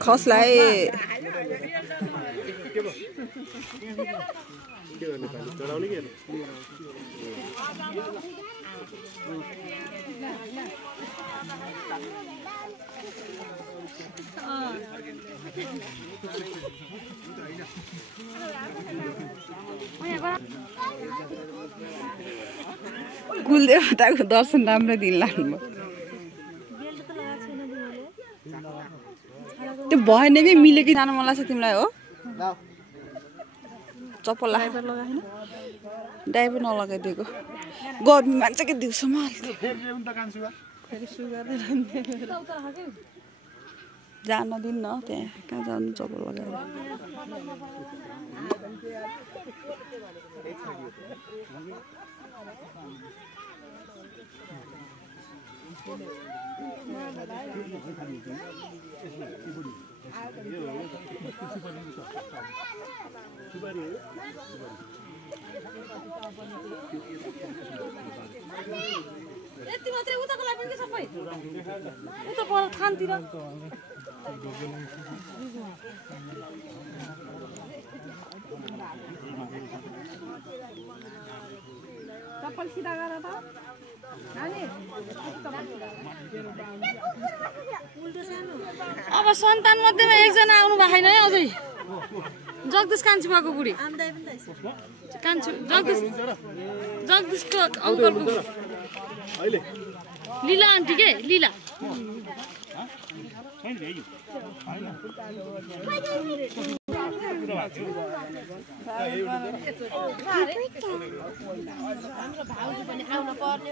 खसलाई कुलदेवताको दर्शन राम्रो दिन लाग्नु त्यो भएन कि मिलेको जानु मन लाग्छ तिमीलाई हो चप्पल डाइपर नलगाइदिएको गर्मी मान्छ कि दिउँसोमा जान दिन्न त्यहाँ कहाँ जानु चप्पल लगाएर यति मात्रै उताको लागि पनि सबै उता पर थानतिर चप्पल सिधा गर त नानी अब सन्तान मध्येमा एकजना आउनु भएको छैन है अझै जगदीश कान्छी भएको बुढी कान्छी जगदीशको अङ्कलको लीला आन्टी के लीला भाउजू पनि आउन पर्ने